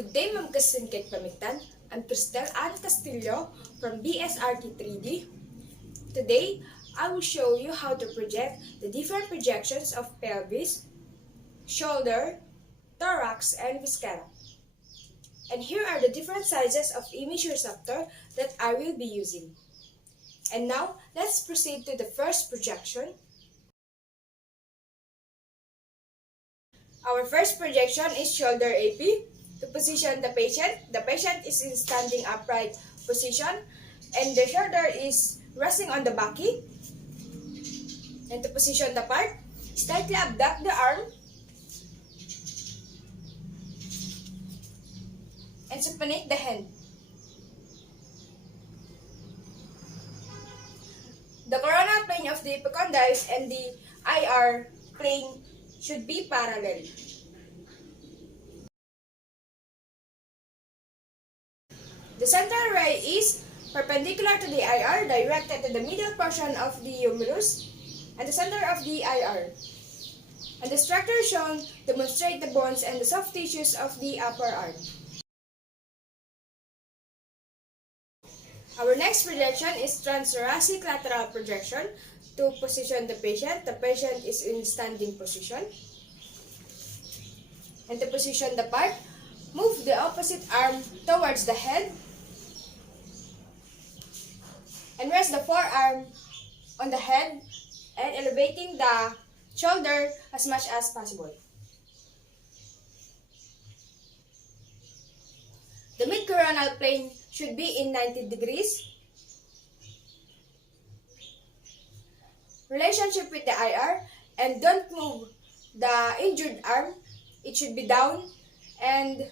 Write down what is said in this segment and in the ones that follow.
Good day, Ma'am Kasingkit Pamigtan. I'm Cristel Ann Castillo from BSRT 3D. Today, I will show you how to project the different projections of pelvis, shoulder, thorax, and viscera. And here are the different sizes of image receptor that I will be using. And now, let's proceed to the first projection. Our first projection is shoulder AP. To position the patient is in standing upright position and the shoulder is resting on the backy. And to position the part, slightly abduct the arm and supinate the hand. The coronal plane of the epicondyles and the IR plane should be parallel. The central ray is perpendicular to the IR, directed to the middle portion of the humerus and the center of the IR. And the structure shown demonstrate the bones and the soft tissues of the upper arm. Our next projection is transthoracic lateral projection. To position the patient is in standing position. And to position the part, move the opposite arm towards the head and rest the forearm on the head and elevating the shoulder as much as possible. The mid-coronal plane should be in 90 degrees. Relationship with the IR, and don't move the injured arm. It should be down and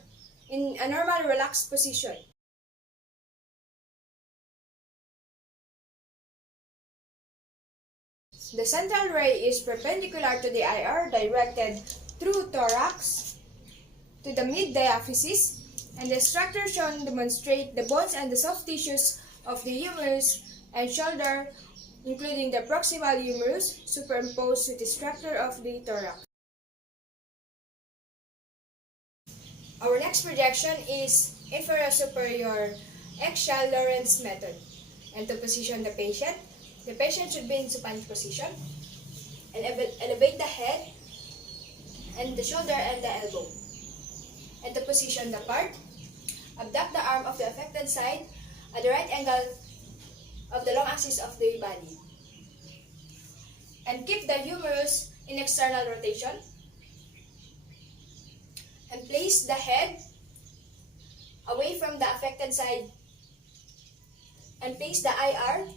in a normal relaxed position. The central ray is perpendicular to the IR, directed through thorax to the mid-diaphysis, and the structure shown demonstrate the bones and the soft tissues of the humerus and shoulder, including the proximal humerus, superimposed with the structure of the thorax. Our next projection is inferior-superior axial Lorentz method. And to position the patient should be in supine position and elevate the head and the shoulder and the elbow. And to position the part, abduct the arm of the affected side at the right angle of the long axis of the body. And keep the humerus in external rotation. And place the head away from the affected side and place the IR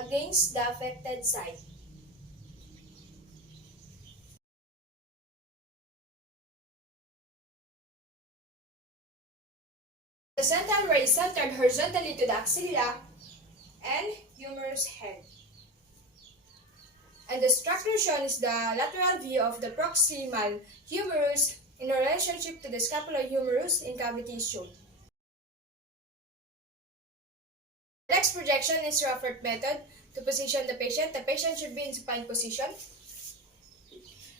against the affected side. The central ray is centered horizontally to the axilla and humerus head. And the structure shown is the lateral view of the proximal humerus in relationship to the scapular humerus in cavity is shown. Next projection is Rafford method. To position the patient should be in supine position.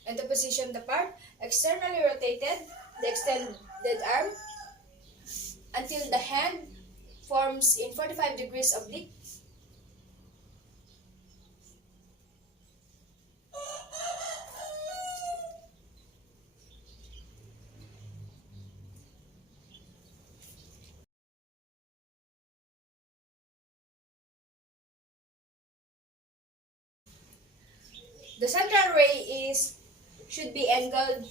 And to position the part, externally rotated the extended arm until the hand forms in 45 degrees oblique. The central ray should be angled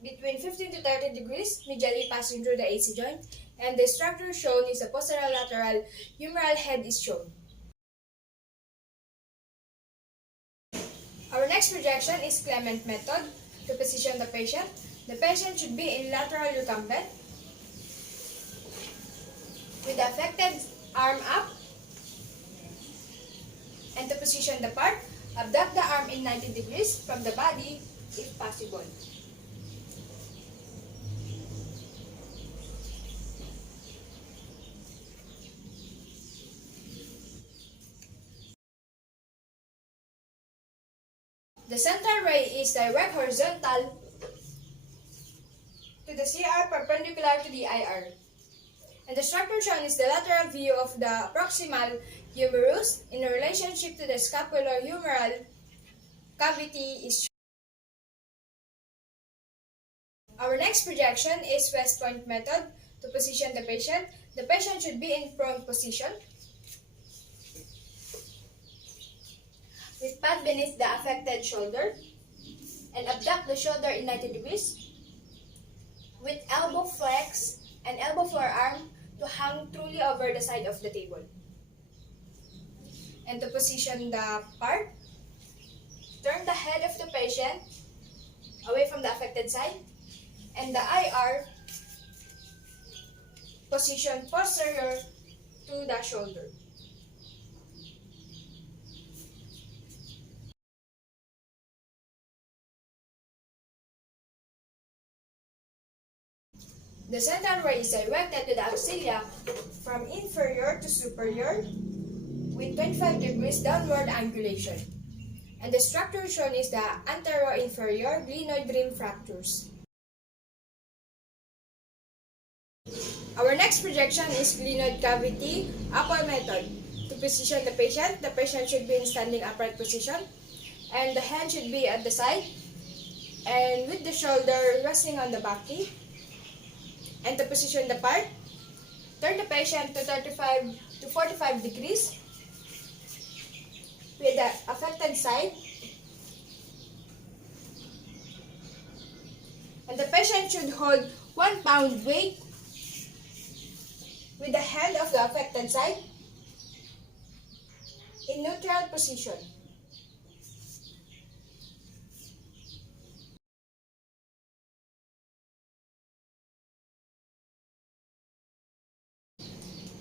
between 15 to 30 degrees, medially passing through the AC joint, and the structure shown is a posterolateral humeral head is shown. Our next projection is Clement method. To position the patient should be in lateral recumbent with the affected arm up, and to position the part, abduct the arm in 90 degrees from the body if possible. The central ray is direct horizontal to the CR perpendicular to the IR. And the structure shown is the lateral view of the proximal humerus in relationship to the scapulohumeral cavity is shown. Our next projection is West Point method. To position the patient should be in prone position with pad beneath the affected shoulder and abduct the shoulder in 90 degrees with elbow flex and elbow forearm to hang truly over the side of the table. And to position the part, turn the head of the patient away from the affected side and the IR position posterior to the shoulder. The central ray is directed to the axilla from inferior to superior with 25 degrees downward angulation. And the structure shown is the antero-inferior glenoid rim fractures. Our next projection is glenoid cavity upper method. To position the patient should be in standing upright position and the hand should be at the side and with the shoulder resting on the back knee. And to position the part, turn the patient to 35 to 45 degrees with the affected side. And the patient should hold 1 pound weight with the hand of the affected side in neutral position.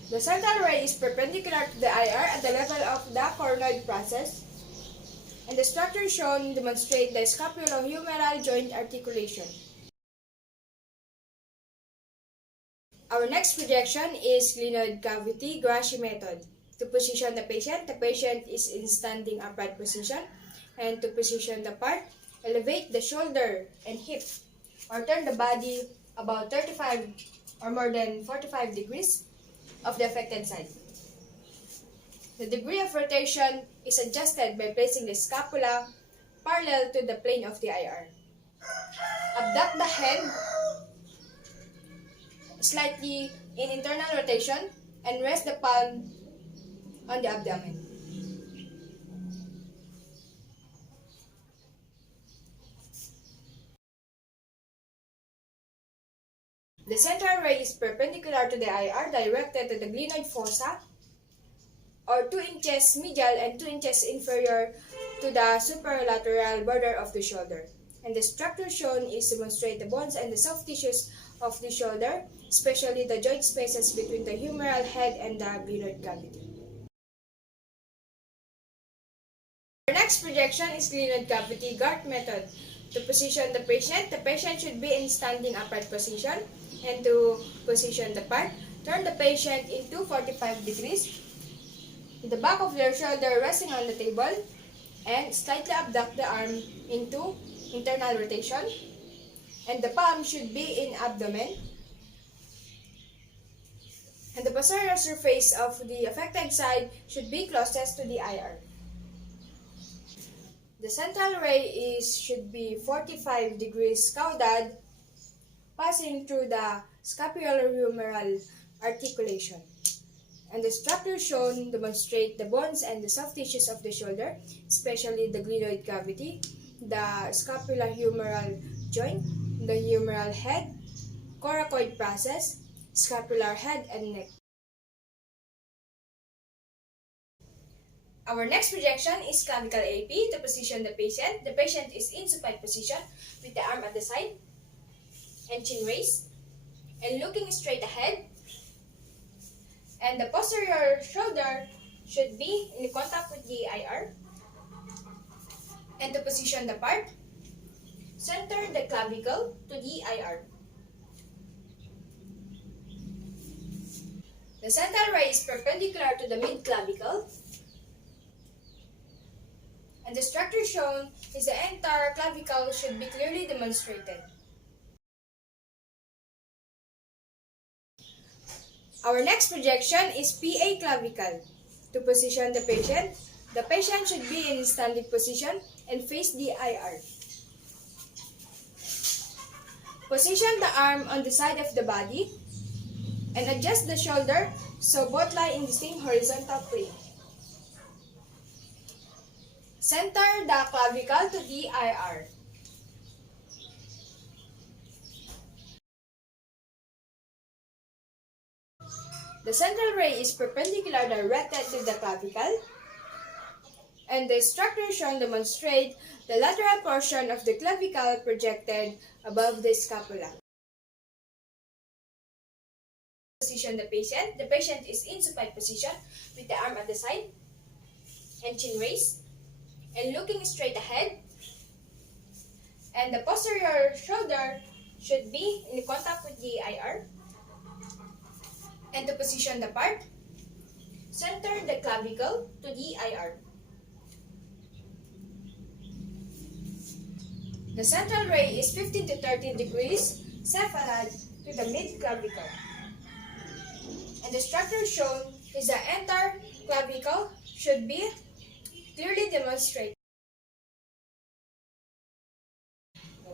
The central ray is perpendicular to the IR at the level of the coronoid process, and the structure shown demonstrate the scapulohumeral joint articulation. Our next projection is glenoid cavity Gracie method. To position the patient is in standing upright position, and to position the part, elevate the shoulder and hip, or turn the body about 35 or more than 45 degrees of the affected side. The degree of rotation is adjusted by placing the scapula parallel to the plane of the IR. Abduct the head slightly in internal rotation and rest the palm on the abdomen. The central ray is perpendicular to the IR directed to the glenoid fossa or 2 inches medial and 2 inches inferior to the superlateral border of the shoulder. And the structure shown is to demonstrate the bones and the soft tissues of the shoulder, especially the joint spaces between the humeral head and the glenoid cavity. Our next projection is glenoid cavity guard method. To position the patient should be in standing upright position, and to position the part, turn the patient into 45 degrees with the back of their shoulder resting on the table and slightly abduct the arm into internal rotation, and the palm should be in abdomen, and the posterior surface of the affected side should be closest to the IR. The central ray should be 45 degrees caudad, passing through the scapulohumeral articulation. And the structure shown demonstrate the bones and the soft tissues of the shoulder, especially the glenoid cavity, the scapulohumeral joint, the humeral head, coracoid process, scapular head, and neck. Our next projection is clavicle AP. To position the patient is in supine position with the arm at the side and chin raised and looking straight ahead, and the posterior shoulder should be in contact with the IR. And to position the part, center the clavicle to the IR. The central ray is perpendicular to the mid-clavicle, and the structure shown is the entire clavicle should be clearly demonstrated. Our next projection is PA clavicle. To position the patient should be in standing position and face the IR. Position the arm on the side of the body and adjust the shoulder so both lie in the same horizontal plane. Center the clavicle to the IR. The central ray is perpendicular directed to the clavicle, and the structure shown demonstrates the lateral portion of the clavicle projected above the scapula. Position the patient is in supine position with the arm at the side and chin raised and looking straight ahead, and the posterior shoulder should be in contact with the IR. And to position the part, center the clavicle to the IR. The central ray is 15 to 30 degrees cephalad to the mid-clavicle. And the structure shown is the entire clavicle should be clearly demonstrated.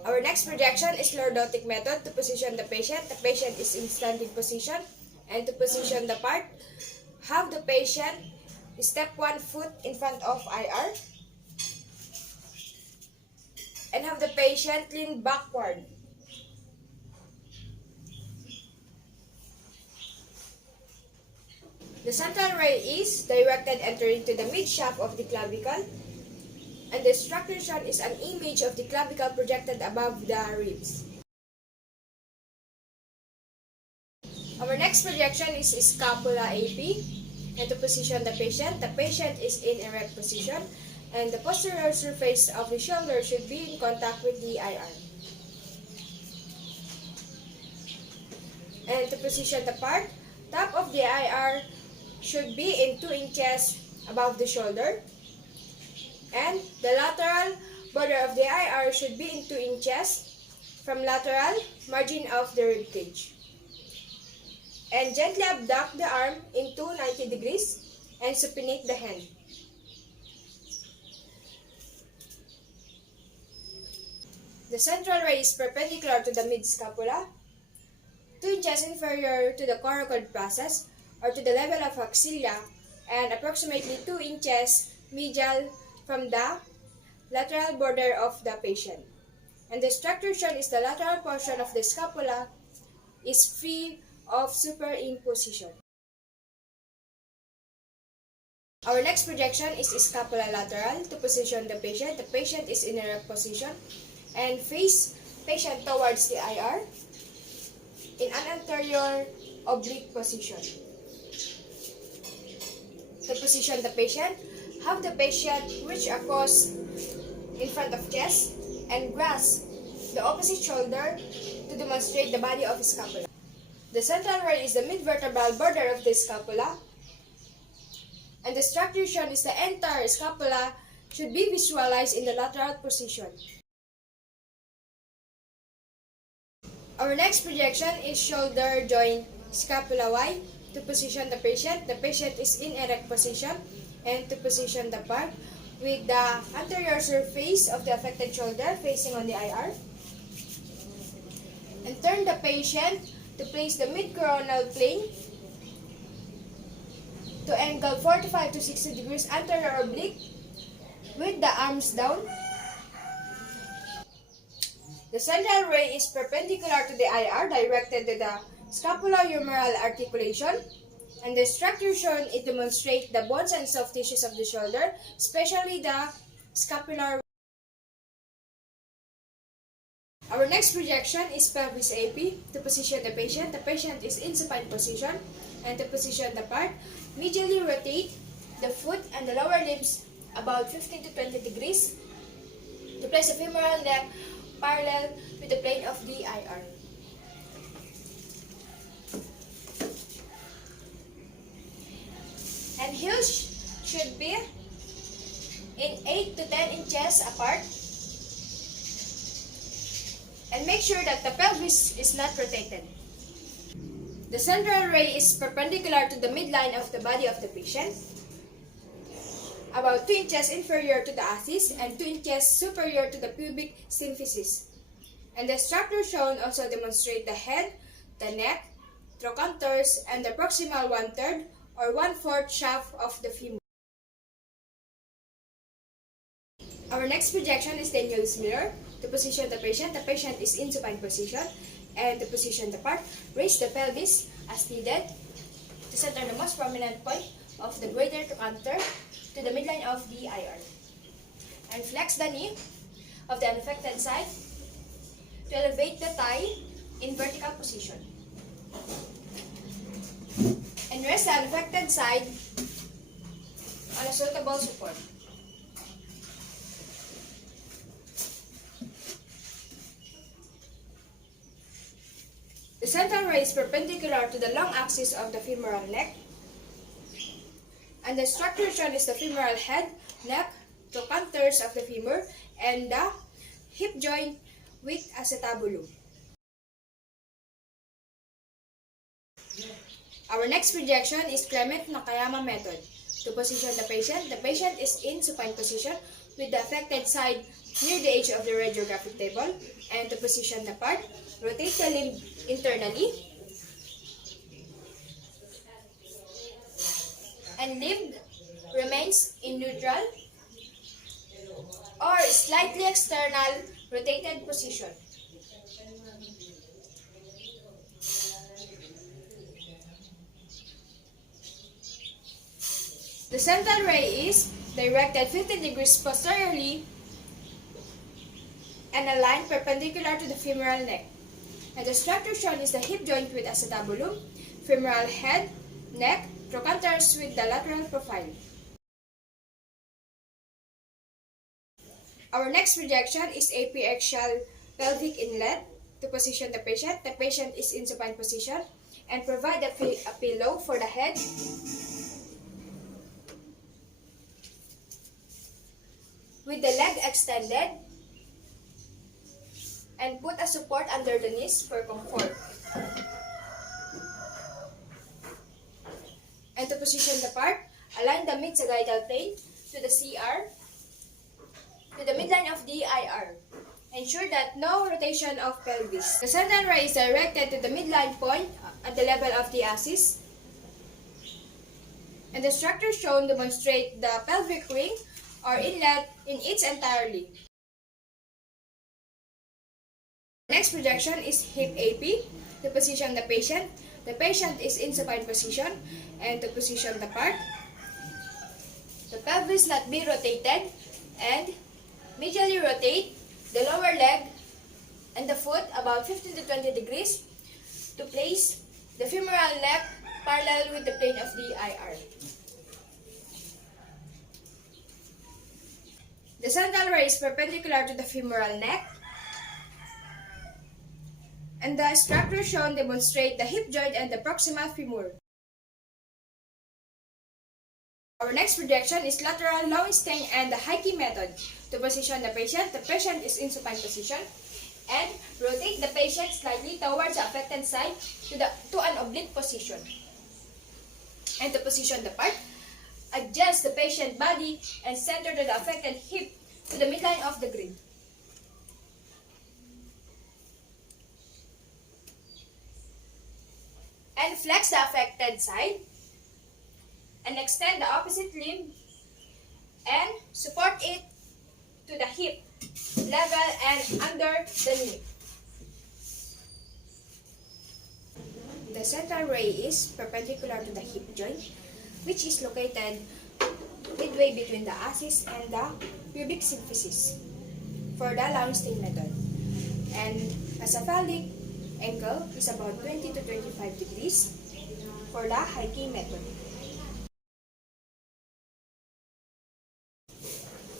Our next projection is lordotic method. To position the patient is in standing position. And to position the part, have the patient step 1 foot in front of IR and have the patient lean backward. The central ray is directed entering to the mid-shaft of the clavicle, and the structure shown is an image of the clavicle projected above the ribs. Our next projection is scapula AP, and to position the patient is in erect position, and the posterior surface of the shoulder should be in contact with the IR. And to position the part, top of the IR should be in 2 inches above the shoulder, and the lateral border of the IR should be in 2 inches from lateral margin of the rib cage. And gently abduct the arm into 90 degrees and supinate the hand. The central ray is perpendicular to the mid-scapula, 2 inches inferior to the coracoid process or to the level of axilla, and approximately 2 inches medial from the lateral border of the patient. And the structure shown is the lateral portion of the scapula is free of superimposition. Our next projection is scapula lateral. To position the patient is in erect position and face patient towards the IR in an anterior oblique position. To position the patient, have the patient reach across in front of chest and grasp the opposite shoulder to demonstrate the body of the scapula. The central ray is the mid-vertebral border of the scapula, and the structure shown is the entire scapula should be visualized in the lateral position. Our next projection is shoulder joint scapula Y. To position the patient is in erect position, and to position the part with the anterior surface of the affected shoulder facing on the IR. And turn the patient to place the mid-coronal plane to angle 45 to 60 degrees anterior oblique with the arms down. The central ray is perpendicular to the IR directed to the scapulohumeral articulation, and the structure shown it demonstrates the bones and soft tissues of the shoulder, especially the scapular. Our next projection is pelvis AP. To position the patient is in supine position, and to position the part, medially rotate the foot and the lower limbs about 15 to 20 degrees to place the femoral neck parallel with the plane of the IR. And heels should be in 8 to 10 inches apart. And make sure that the pelvis is not rotated. The central ray is perpendicular to the midline of the body of the patient, about 2 inches inferior to the axis and 2 inches superior to the pubic symphysis. And the structure shown also demonstrate the head, the neck, trochanter's, and the proximal 1/3 or 1/4 shaft of the femur. Our next projection is the annulus mirror. To position the patient is in supine position. And to position the part, raise the pelvis as needed to center the most prominent point of the greater trochanter to the midline of the IR. And flex the knee of the unaffected side to elevate the thigh in vertical position. And rest the unaffected side on a suitable support. The central ray is perpendicular to the long axis of the femoral neck, and the structure shown is the femoral head, neck, trochanters of the femur, and the hip joint with acetabulum. Our next projection is Clement Nakayama method. To position the patient is in supine position with the affected side near the edge of the radiographic table. And to position the part, rotate the limb internally and limb remains in neutral or slightly external rotated position. The central ray is directed 15 degrees posteriorly and aligned perpendicular to the femoral neck. And the structure shown is the hip joint with acetabulum, femoral head, neck, trochanters with the lateral profile. Our next projection is apiaxial pelvic inlet. To position the patient is in supine position and provide a pillow for the head with the leg extended and put a support under the knees for comfort. And to position the part, align the mid-sagittal plane to the CR, to the midline of the IR. Ensure that no rotation of pelvis. The central ray is directed to the midline point at the level of the axis. And the structure shown demonstrate the pelvic ring or inlet in its entirety. Next projection is hip AP. To position the patient is in supine position, and to position the part, the pelvis not be rotated, and medially rotate the lower leg and the foot about 15 to 20 degrees to place the femoral neck parallel with the plane of the IR. The central ray is perpendicular to the femoral neck, and the structure shown demonstrate the hip joint and the proximal femur. Our next projection is lateral Lowenstein and the Heike method. To position the patient is in supine position, and rotate the patient slightly towards the affected side to an oblique position. And to position the part, adjust the patient body and center to the affected hip to the midline of the grid. And flex the affected side and extend the opposite limb and support it to the hip level and under the knee. The central ray is perpendicular to the hip joint, which is located midway between the axis and the pubic symphysis for the Lowenstein method. And a cephalic angle is about 20 to 25 degrees for the Heike method.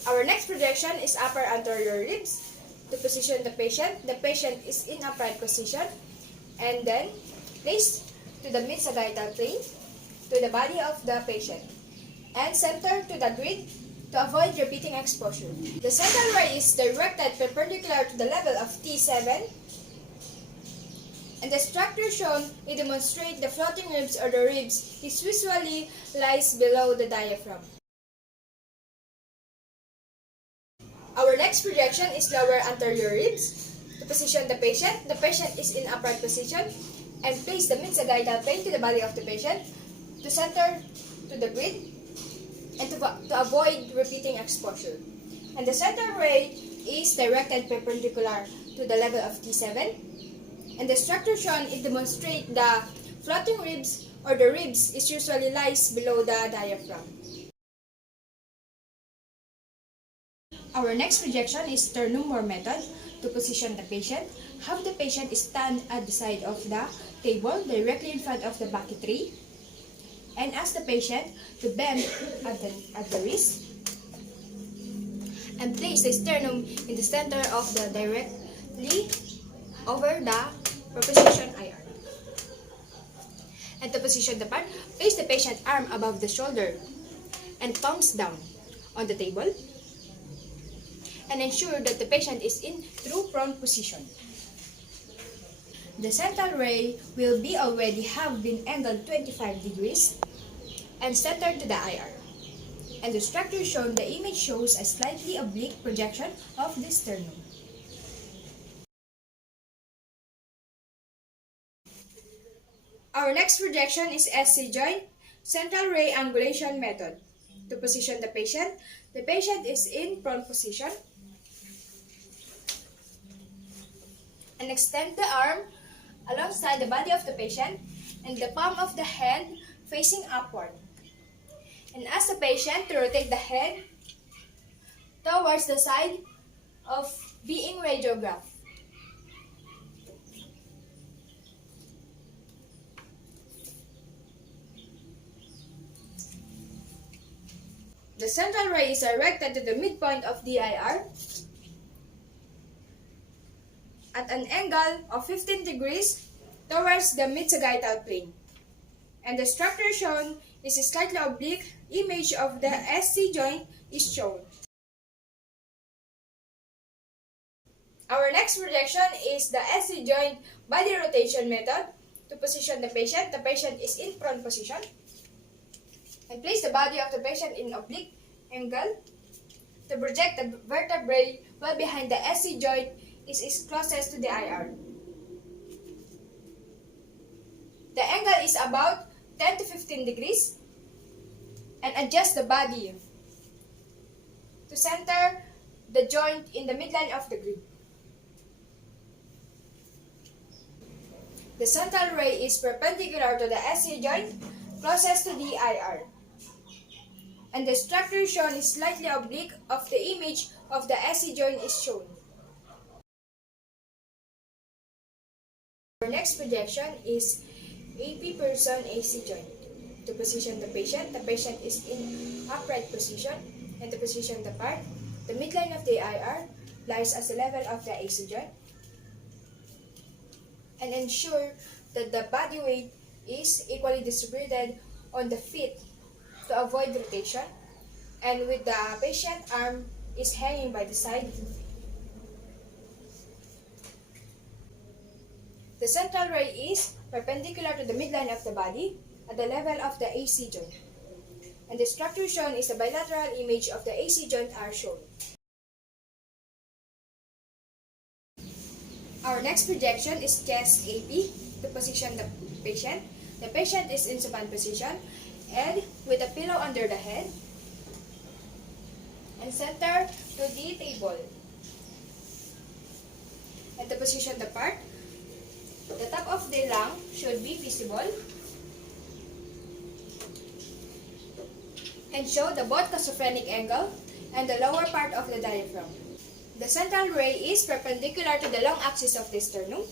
Our next projection is upper anterior ribs. To position the patient is in upright position and then placed to the mid-sagittal plane to the body of the patient and center to the grid to avoid repeating exposure. The central ray is directed perpendicular to the level of T7 And the structure shown, it demonstrates the floating ribs or the ribs is usually lies below the diaphragm. Our next projection is lower anterior ribs. To position the patient is in upright position and place the mid-sagittal plane to the body of the patient to center to the grid and to avoid repeating exposure. And the central ray is directed perpendicular to the level of T7. And the structure shown, it demonstrates the floating ribs or the ribs is usually lies below the diaphragm. Our next projection is sternum method. To position the patient, have the patient stand at the side of the table directly in front of the bucket tray and ask the patient to bend at the wrist and place the sternum in the center of the directly over the proposition IR. And to position the part, place the patient arm above the shoulder and thumbs down on the table and ensure that the patient is in true prone position. The central ray will be already have been angled 25 degrees and centered to the IR. And the structure shown, the image shows a slightly oblique projection of the sternum. Our next projection is SC joint, central ray angulation method. To position the patient is in prone position and extend the arm alongside the body of the patient and the palm of the hand facing upward. And ask the patient to rotate the head towards the side of being radiographed. The central ray is directed to the midpoint of the IR at an angle of 15 degrees towards the mid-sagittal plane. And the structure shown is a slightly oblique image of the SC joint is shown. Our next projection is the SC joint body rotation method. To position the patient is in prone position and place the body of the patient in oblique angle to project the vertebrae well behind the SC joint is closest to the IR. The angle is about 10 to 15 degrees and adjust the body to center the joint in the midline of the grid. The central ray is perpendicular to the SC joint closest to the IR. And the structure shown is slightly oblique of the image of the SC joint is shown. Our next projection is AP person AC joint. To position the patient is in upright position, and to position the part, the midline of the IR lies at the level of the AC joint. And ensure that the body weight is equally distributed on the feet to avoid rotation, and with the patient arm is hanging by the side. The central ray is perpendicular to the midline of the body at the level of the AC joint. And the structure shown is the bilateral image of the AC joint are shown. Our next projection is chest AP. To position the patient is in supine position and with a pillow under the head and center to the table. And to position the part, the top of the lung should be visible and show the both casophrenic angle and the lower part of the diaphragm. The central ray is perpendicular to the long axis of the sternum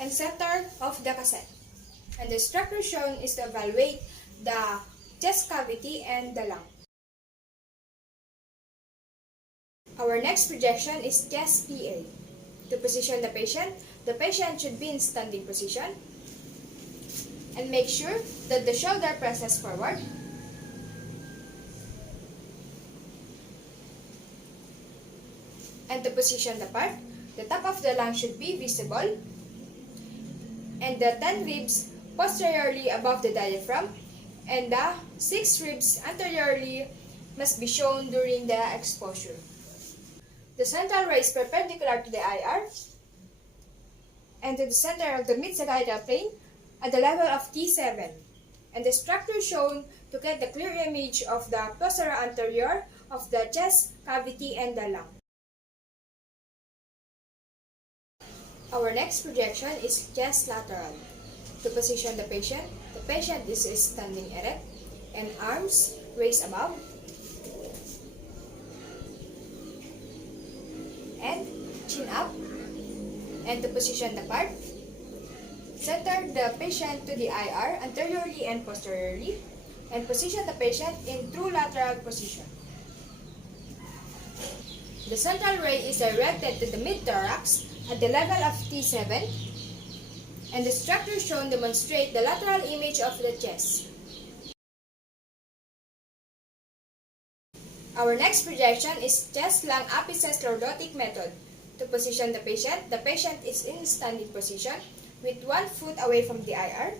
and center of the cassette. And the structure shown is to evaluate the chest cavity and the lung. Our next projection is chest PA. To position the patient should be in standing position and make sure that the shoulder presses forward and to position the part, The top of the lung should be visible, and the 10 ribs posteriorly above the diaphragm, and the 6 ribs anteriorly must be shown during the exposure. The central ray is perpendicular to the IR and to the center of the mid-sagittal plane at the level of T7, and the structure shown to get the clear image of the posterior anterior of the chest cavity and the lung. Our next projection is chest lateral. To position the patient is standing erect and arms raised above and chin up. And to position the part, center the patient to the IR anteriorly and posteriorly, and position the patient in true lateral position. The central ray is directed to the mid-thorax at the level of T7, and the structure shown demonstrate the lateral image of the chest. Our next projection is chest-lung apicest lordotic method. To position the patient is in standing position with 1 foot away from the IR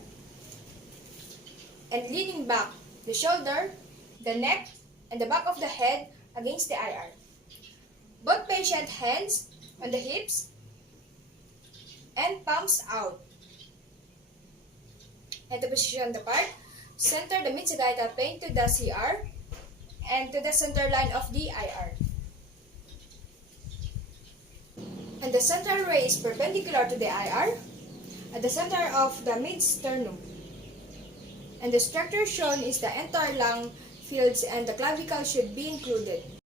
and leaning back the shoulder, the neck, and the back of the head against the IR. Both patient hands on the hips and palms out. And to position the part, center the mid-sagittal plane to the CR and to the center line of the IR. And the central ray is perpendicular to the IR at the center of the mid-sternum. And the structure shown is the entire lung fields, and the clavicle should be included.